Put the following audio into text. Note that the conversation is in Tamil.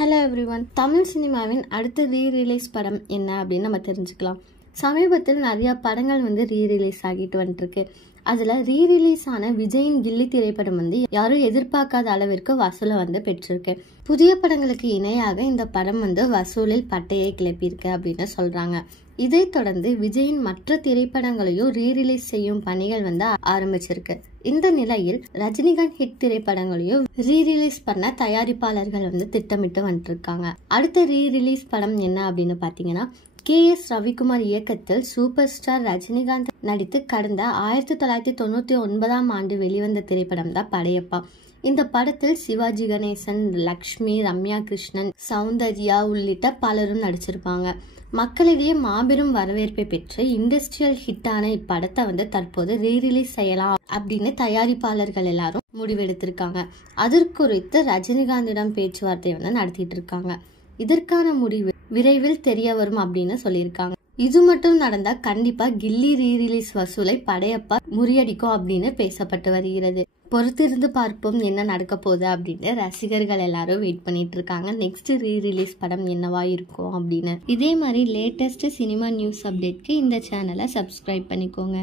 Hello everyone. தமிழ் சினிமாவின் அடுத்த ரீரிலீஸ் படம் என்ன அப்படின்னு நம்ம தெரிஞ்சுக்கலாம். சமீபத்தில் நிறைய படங்கள் ரீரிலீஸ் ஆகிட்டு வந்துருக்கு. அதில் ரீரிலீஸ் ஆன விஜயின் கில்லி திரைப்படம் யாரும் எதிர்பார்க்காத அளவிற்கு வசூலை பெற்றிருக்கு. புதிய படங்களுக்கு இணையாக இந்த படம் வசூலில் பட்டையை கிளப்பியிருக்கு அப்படின்னு சொல்றாங்க. இதை தொடர்ந்து விஜயின் மற்ற திரைப்படங்களையும் ரீரிலீஸ் செய்யும் பணிகள் ஆரம்பிச்சிருக்கு. இந்த நிலையில் ரஜினிகாந்த் ஹிட் திரைப்படங்களையும் ரீரிலீஸ் பண்ண தயாரிப்பாளர்கள் திட்டமிட்டு வந்துருக்காங்க. அடுத்த ரீரிலீஸ் படம் என்ன அப்படின்னு பாத்தீங்கன்னா, KS ரவிக்குமார் இயக்கத்தில் சூப்பர் ஸ்டார் ரஜினிகாந்த் நடித்து கடந்த 1999ஆம் ஆண்டு வெளிவந்த திரைப்படம் தான் படையப்பா. இந்த படத்தில் சிவாஜி கணேசன், லக்ஷ்மி, ரம்யா கிருஷ்ணன், சௌந்தர்யா உள்ளிட்ட பலரும் நடிச்சிருப்பாங்க. மக்களிடையே மாபெரும் வரவேற்பை பெற்று இண்டஸ்ட்ரியல் ஹிட்டான இப்படத்தை தற்போது ரீரிலீஸ் செய்யலாம் அப்படின்னு தயாரிப்பாளர்கள் எல்லாரும் முடிவெடுத்திருக்காங்க. அதற்குறித்து ரஜினிகாந்திடம் பேச்சுவார்த்தை நடத்திட்டு இருக்காங்க. இதற்கான முடிவு விரைவில் தெரிய வரும் அப்படின்னு சொல்லியிருக்காங்க. இது மட்டும் நடந்தா கண்டிப்பா கில்லி ரீரிலீஸ் வசூலை படையப்பா முறியடிக்கும் அப்படின்னு பேசப்பட்டு வருகிறது. பொறுத்திருந்து பார்ப்போம் என்ன நடக்க போகுது அப்படின்னு ரசிகர்கள் எல்லாரும் வெயிட் பண்ணிட்டு இருக்காங்க. நெக்ஸ்ட் ரீரிலீஸ் படம் என்னவா இருக்கும் அப்படின்னு. இதே மாதிரி லேட்டஸ்ட் சினிமா நியூஸ் அப்டேட்க்கு இந்த சேனலை சப்ஸ்கிரைப் பண்ணிக்கோங்க.